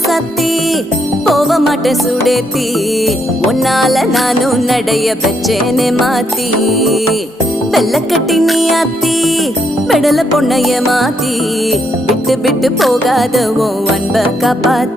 சத்தி போக மாட்டேன் சுடேத்தி உன்னால நானும் நடைய பெச்சேனே மாத்தி வெள்ளக்கட்டி நீ ஆத்தி பெடல பொண்ணைய மாத்தி விட்டு விட்டு போகாத உன் அன்ப காப்பாத்தி